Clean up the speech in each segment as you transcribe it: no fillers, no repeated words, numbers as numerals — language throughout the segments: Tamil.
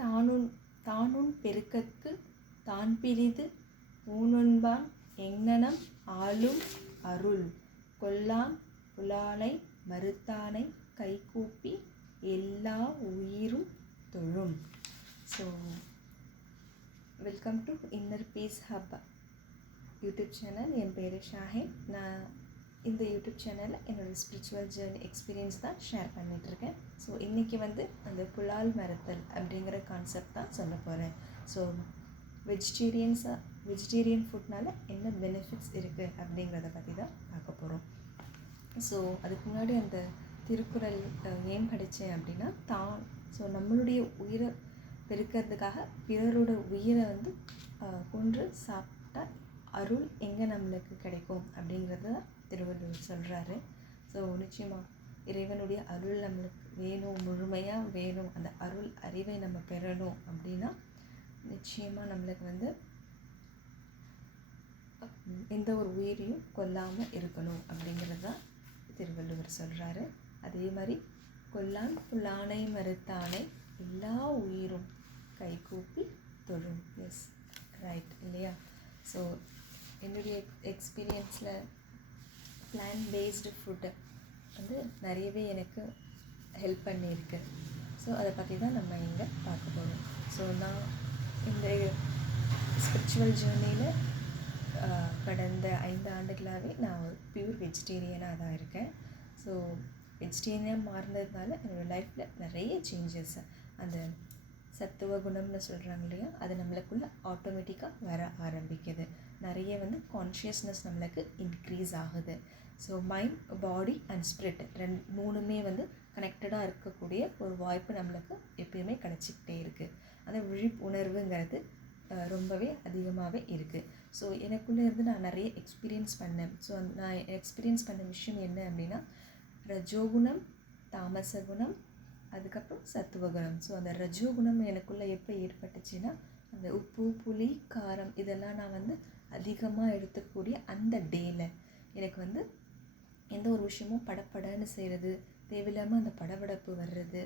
தானுன் தானுன் பெருக்கற்கு தான் பிறிது ஊனுண்பான் எங்ஙனம் ஆளும் அருள் கொல்லான் புலாலை மறுத்தானை கைகூப்பி எல்லா உயிரும் தொழும். So welcome to inner peace hub YouTube channel. என் பேர் ஷாஹின். நான் இந்த யூடியூப் சேனலில் என்னோடய ஸ்பிரிச்சுவல் ஜேர்னி எக்ஸ்பீரியன்ஸ் தான் ஷேர் பண்ணிகிட்ருக்கேன். ஸோ இன்றைக்கி அந்த புலால் மறுத்தல் அப்படிங்கிற கான்செப்ட் தான் சொல்ல போகிறேன். ஸோ வெஜிடேரியன் ஃபுட்னால் என்ன பெனிஃபிட்ஸ் இருக்குது அப்படிங்கிறத பற்றி தான் பார்க்க போகிறோம். ஸோ அதுக்கு முன்னாடி அந்த திருக்குறள் ஏன் படித்தேன் அப்படின்னா, ஸோ நம்மளுடைய உயிரை பெருக்கிறதுக்காக பிறரோட உயிரை கொன்று சாப்பிட்டா அருள் எங்கே நம்மளுக்கு கிடைக்கும் அப்படிங்கிறத திருவள்ளுவர் சொல்கிறாரு. ஸோ நிச்சயமாக இறைவனுடைய அருள் நம்மளுக்கு வேணும், முழுமையாக வேணும். அந்த அருள் அறிவை நம்ம பெறணும் அப்படின்னா நிச்சயமாக நம்மளுக்கு எந்த ஒரு உயிரையும் கொல்லாமல் இருக்கணும் அப்படிங்கிறது தான் திருவள்ளுவர் சொல்கிறாரு. அதே மாதிரி கொல்லான் புல்லானை மறுத்தானை எல்லா உயிரும் கைகூப்பி தொழும். எஸ், ரைட் இல்லையா? ஸோ என்னுடைய எக்ஸ்பீரியன்ஸில் பிளான் பேஸ்டு ஃபுட்டு நிறையவே எனக்கு ஹெல்ப் பண்ணியிருக்கு. ஸோ அதை பற்றி தான் நம்ம இங்கே பார்க்க போகிறோம். ஸோ நான் இந்த ஸ்பிரிச்சுவல் ஜேர்னியில் கடந்த 5 ஆண்டுகளாகவே நான் ஒரு பியூர் வெஜிடேரியனாக தான் இருக்கேன். ஸோ வெஜிடேரியனாக மாறினதுனால என்னோடய லைஃப்பில் நிறைய சேஞ்சஸ், அந்த சத்துவ குணம்னு சொல்கிறாங்க இல்லையா, அது நம்மளுக்குள்ளே ஆட்டோமேட்டிக்காக வர ஆரம்பிக்குது. நிறைய கான்ஷியஸ்னஸ் நம்மளுக்கு இன்க்ரீஸ் ஆகுது. So mind, body and spirit மூணுமே கனெக்டடாக இருக்கக்கூடிய ஒரு வாய்ப்பு நம்மளுக்கு எப்பயுமே கிடச்சிக்கிட்டே இருக்குது. அந்த விழிப்புணர்வுங்கிறது ரொம்பவே அதிகமாகவே இருக்குது. ஸோ எனக்குள்ளே நான் நிறைய எக்ஸ்பீரியன்ஸ் பண்ணேன். ஸோ நான் எக்ஸ்பீரியன்ஸ் பண்ண விஷயம் என்ன அப்படின்னா, ரஜோகுணம், தாமச குணம், அதுக்கப்புறம் சத்துவகுணம். ஸோ அந்த ரஜோகுணம் எனக்குள்ளே எப்போ ஏற்பட்டுச்சுன்னா, அந்த உப்பு, புளி, காரம் இதெல்லாம் நான் அதிகமாக எடுத்துக்கூடிய அந்த டேயில் எனக்கு எந்த ஒரு விஷயமும் படப்படன்னு செய்கிறது, தேவையில்லாமல் அந்த படபடப்பு வர்றது,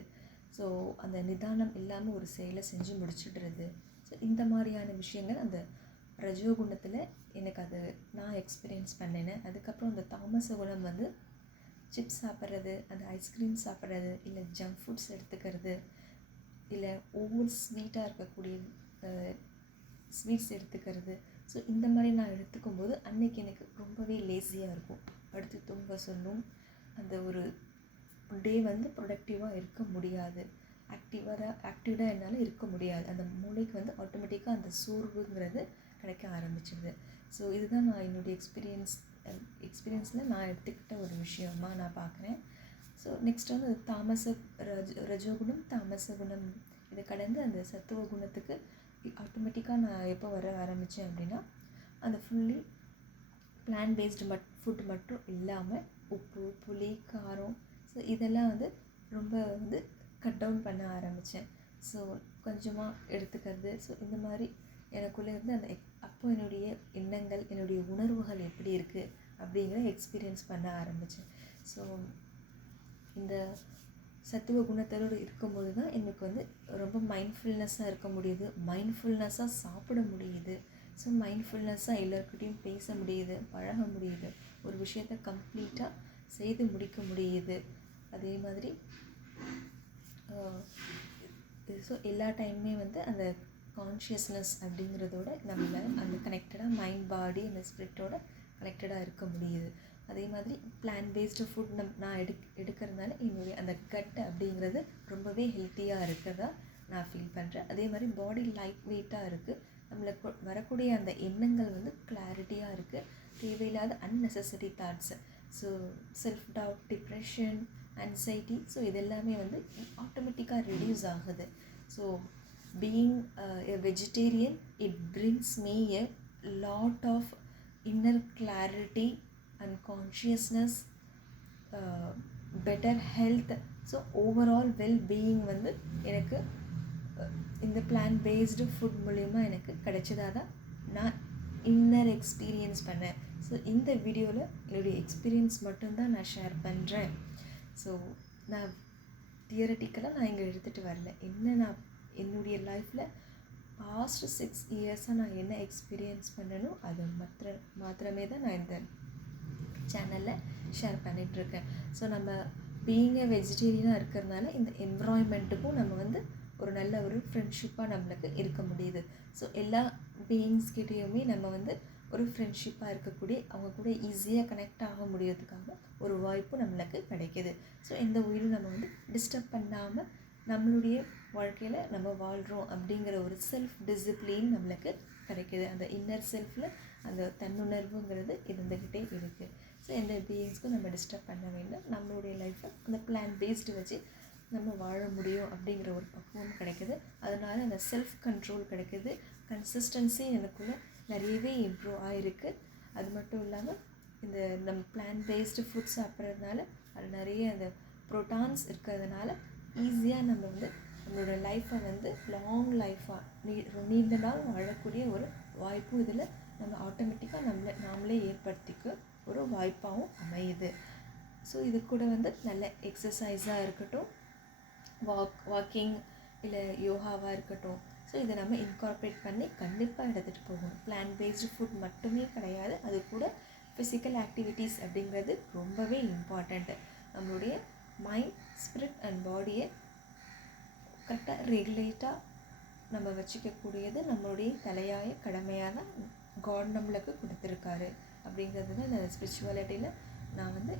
ஸோ அந்த நிதானம் இல்லாமல் ஒரு செயலை செஞ்சு முடிச்சிடுறது. ஸோ இந்த மாதிரியான விஷயங்கள் அந்த ரஜோகுணத்தில் எனக்கு நான் எக்ஸ்பீரியன்ஸ் பண்ணினேன். அதுக்கப்புறம் அந்த தாமச குணம் சிப்ஸ் சாப்பிட்றது, அந்த ஐஸ்கிரீம் சாப்பிட்றது, இல்லை ஜங்க் ஃபுட்ஸ் எடுத்துக்கிறது, இல்லை ஒவ்வொரு ஸ்வீட்டாக இருக்கக்கூடிய ஸ்வீட்ஸ் எடுத்துக்கிறது. ஸோ இந்த மாதிரி நான் எடுத்துக்கும்போது அன்றைக்கி எனக்கு ரொம்பவே லேசியாக இருக்கும், படுத்து தூங்க சொல்லும். அந்த ஒரு டே ப்ரொடக்டிவாக இருக்க முடியாது, ஆக்டிவாக என்னால் இருக்க முடியாது. அந்த மூளைக்கு ஆட்டோமேட்டிக்காக அந்த சோர்வுங்கிறது கிடைக்க ஆரம்பிச்சிடுது. ஸோ இதுதான் நான் என்னுடைய எக்ஸ்பீரியன்ஸில் நான் எடுத்துக்கிட்ட ஒரு விஷயமாக நான் பார்க்குறேன். ஸோ நெக்ஸ்ட் ரஜோகுணம், தாமச குணம் இதை கடந்து அந்த சத்துவ குணத்துக்கு ஆட்டோமேட்டிக்காக நான் எப்போ வர ஆரம்பித்தேன் அப்படின்னா, அந்த ஃபுல்லி பிளான் பேஸ்டு ஃபுட் மட்டும் இல்லாமல் உப்பு, புளி, காரம், ஸோ இதெல்லாம் ரொம்ப கட் டவுன் பண்ண ஆரம்பித்தேன். ஸோ கொஞ்சமாக எடுத்துக்கிறது. ஸோ இந்த மாதிரி எனக்குள்ளே அந்த அப்போ என்னுடைய எண்ணங்கள், என்னுடைய உணர்வுகள் எப்படி இருக்குது அப்படிங்கிற எக்ஸ்பீரியன்ஸ் பண்ண ஆரம்பித்தேன். ஸோ இந்த சத்துவ குணத்தோடு இருக்கும்போது தான் எனக்கு ரொம்ப மைண்ட்ஃபுல்னஸ்ஸாக இருக்க முடியுது, மைண்ட்ஃபுல்னஸ்ஸாக சாப்பிட முடியுது. ஸோ மைண்ட்ஃபுல்னஸ்ஸாக எல்லாருக்கிட்டையும் பேச முடியுது, பழக முடியுது, ஒரு விஷயத்தை கம்ப்ளீட்டாக செய்து முடிக்க முடியுது. அதே மாதிரி ஸோ எல்லா டைமுமே அந்த கான்ஷியஸ்னஸ் அப்படிங்கிறதோட நம்மளை அந்த கனெக்டடாக மைண்ட், பாடி அந்த ஸ்பிரிட்டோட கனெக்டடாக இருக்க முடியுது. அதே மாதிரி பிளான் பேஸ்டு ஃபுட் நான் எடுக்கிறதுனால என்னுடைய அந்த கட் அப்படிங்கிறது ரொம்பவே ஹெல்த்தியாக இருக்கிறதா நான் ஃபீல் பண்ணுறேன். அதே மாதிரி பாடி லைட் வெயிட்டாக இருக்குது, நம்மளுக்கு வரக்கூடிய அந்த எண்ணங்கள் கிளாரிட்டியாக இருக்குது, தேவையில்லாத unnecessary thoughts, so self doubt, depression, anxiety, so இதெல்லாமே ஆட்டோமேட்டிக்காக ரெடியூஸ் ஆகுது. So being a vegetarian, it brings me a lot of inner clarity and consciousness, better health. So overall well-being எனக்கு இந்த பிளான் பேஸ்டு ஃபுட் மூலிமா எனக்கு கிடைச்சதாக தான் நான் இன்னர் எக்ஸ்பீரியன்ஸ் பண்ணேன். ஸோ இந்த வீடியோவில் என்னுடைய எக்ஸ்பீரியன்ஸ் மட்டும்தான் நான் ஷேர் பண்ணுறேன். ஸோ நான் தியரட்டிக்கலாக நான் இங்கே எடுத்துகிட்டு வரல, என்ன நான் என்னுடைய லைஃப்பில் பாஸ்ட் 6 இயர்ஸாக நான் என்ன எக்ஸ்பீரியன்ஸ் பண்ணனோ அது மாத்திரமே தான் நான் இந்த சேனலில் ஷேர் பண்ணிகிட்ருக்கேன். ஸோ நம்ம பீயிங் எ வெஜிடேரியனாக இருக்கிறதுனால இந்த என்விரான்மெண்ட்டுக்கும் நம்ம வந்து ஒரு நல்ல ஒரு ஃப்ரெண்ட்ஷிப்பாக நம்மளுக்கு இருக்க முடியுது. ஸோ எல்லா பீயிங்ஸ்கிட்டேயுமே நம்ம வந்து ஒரு ஃப்ரெண்ட்ஷிப்பாக இருக்கக்கூடிய அவங்க கூட ஈஸியாக கனெக்ட் ஆக முடியறதுக்காக ஒரு வாய்ப்பு நம்மளுக்கு கிடைக்கிது. ஸோ எந்த உயிரும் நம்ம வந்து டிஸ்டர்ப் பண்ணாமல் நம்மளுடைய வாழ்க்கையில் நம்ம வாழ்கிறோம் அப்படிங்கிற ஒரு செல்ஃப் டிசிப்ளின் நம்மளுக்கு கிடைக்கிது. அந்த இன்னர் செல்ஃபில் அந்த தன்னுணர்வுங்கிறது இருந்துக்கிட்டே இருக்குது. ஸோ எந்த பீயிங்ஸ்க்கும் நம்ம டிஸ்டர்ப் பண்ண வேண்டாம். நம்மளுடைய லைஃப்பை அந்த பிளான் பேஸ்டு வச்சு நம்ம வாழ முடியும் அப்படிங்கிற ஒரு பக்குவம் கிடைக்கிது. அதனால் அந்த செல்ஃப் கண்ட்ரோல் கிடைக்கிது. கன்சிஸ்டன்சி எனக்குள்ளே நிறையவே இம்ப்ரூவ் ஆகிருக்கு. அது மட்டும் இல்லாமல் இந்த நம்ம பிளான் பேஸ்டு ஃபுட் சாப்பிட்றதுனால அது நிறைய அந்த ப்ரோட்டான்ஸ் இருக்கிறதுனால ஈஸியாக நம்ம வந்து நம்மளோட லைஃப்பை வந்து லாங் லைஃப்பாக நீண்ட நாள் வாழக்கூடிய ஒரு வாய்ப்பும் இதில் நம்ம ஆட்டோமேட்டிக்காக நாமளே ஏற்படுத்திக்க ஒரு வாய்ப்பாகவும் அமையுது. ஸோ இது கூட வந்து நல்ல எக்ஸசைஸாக இருக்கட்டும், வாக்கிங் இல்லை யோகாவாக இருக்கட்டும், ஸோ இதை நம்ம இன்கார்பரேட் பண்ணி கண்டிப்பாக எடுத்துகிட்டு போகணும். பிளான் பேஸ்டு ஃபுட் மட்டுமே கிடையாது, அது கூட ஃபிசிக்கல் ஆக்டிவிட்டீஸ் அப்படிங்கிறது ரொம்பவே இம்பார்ட்டண்ட்டு. நம்மளுடைய மைண்ட், ஸ்பிரிட் அண்ட் பாடியை கரெக்டாக ரெகுலேட்டாக நம்ம வச்சுக்கக்கூடியது நம்மளுடைய தலையாய கடமையாக தான் காட் நம்மளுக்கு கொடுத்துருக்காரு. அப்படிங்கிறது தான் இந்த ஸ்பிரிச்சுவாலிட்டியில் நான் வந்து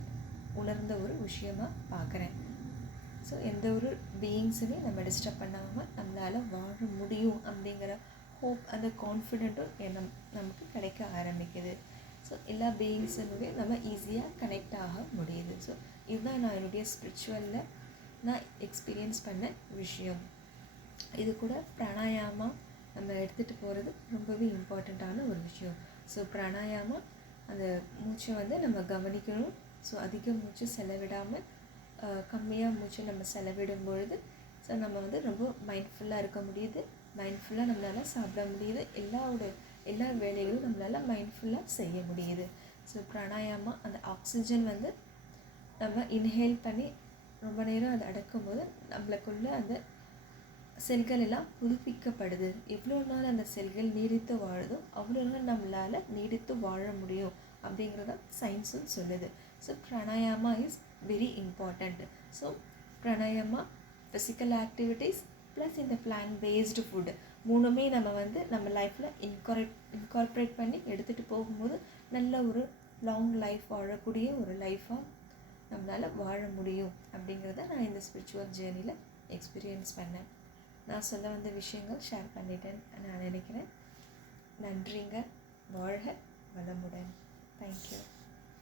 உணர்ந்த ஒரு விஷயமாக பார்க்குறேன். ஸோ எந்த ஒரு பீயிங்ஸுமே நம்ம டிஸ்டர்ப் பண்ணாமல் நம்மளால் வாழ முடியும் அப்படிங்கிற ஹோப், அந்த கான்ஃபிடென்ட்டும் நமக்கு கிடைக்க ஆரம்பிக்குது. ஸோ எல்லா பீயிங்ஸுமே நம்ம ஈஸியாக கனெக்ட் ஆக முடியுது. ஸோ இதுதான் நான் என்னுடைய ஸ்பிரிச்சுவலில் நான் எக்ஸ்பீரியன்ஸ் பண்ண விஷயம். இது கூட பிராணாயாமா நம்ம எடுத்துகிட்டு போகிறது ரொம்பவே இம்பார்ட்டண்ட்டான ஒரு விஷயம். ஸோ பிராணாயாமா அந்த மூச்சை வந்து நம்ம கவனிக்கணும். ஸோ அதிக மூச்சு செலவிடாமல் கம்மியாக மூச்சு நம்ம செலவிடும் பொழுது ஸோ நம்ம வந்து ரொம்ப மைண்ட்ஃபுல்லாக இருக்க முடியுது. மைண்ட்ஃபுல்லாக நம்மளால் சாப்பிட முடியுது. எல்லா வேலைகளும் நம்மளால் மைண்ட்ஃபுல்லாக செய்ய முடியுது. ஸோ பிராணாயாமா அந்த ஆக்சிஜன் வந்து நம்ம இன்ஹேல் பண்ணி ரொம்ப நேரம் அதை அடக்கும்போது நம்மளுக்குள்ள அந்த செல்கள் எல்லாம் புதுப்பிக்கப்படுது. எவ்வளோ நாள் அந்த செல்கள் நீடித்து வாழுதோ அவ்வளோ நாள் நம்மளால் நீடித்து வாழ முடியும் அப்படிங்கிறத சயின்ஸும் சொல்லுது. So pranayama is very important. So pranayama, physical activities plus இந்த பிளான் பேஸ்டு ஃபுட்டு மூணுமே நம்ம வந்து நம்ம லைஃப்பில் இன்கார்பரேட் பண்ணி எடுத்துகிட்டு போகும்போது நல்ல ஒரு லாங் லைஃப் வாழக்கூடிய ஒரு லைஃபாக நம்மளால் வாழ முடியும் அப்படிங்கிறத நான் இந்த ஸ்பிரிச்சுவல் ஜேர்னியில் எக்ஸ்பீரியன்ஸ் பண்ணேன். நான் சொல்ல வந்த விஷயங்கள் ஷேர் பண்ணிட்டேன்னு நான் நினைக்கிறேன். நன்றிங்க. வாழ்க வளமுடன். தேங்க்யூ.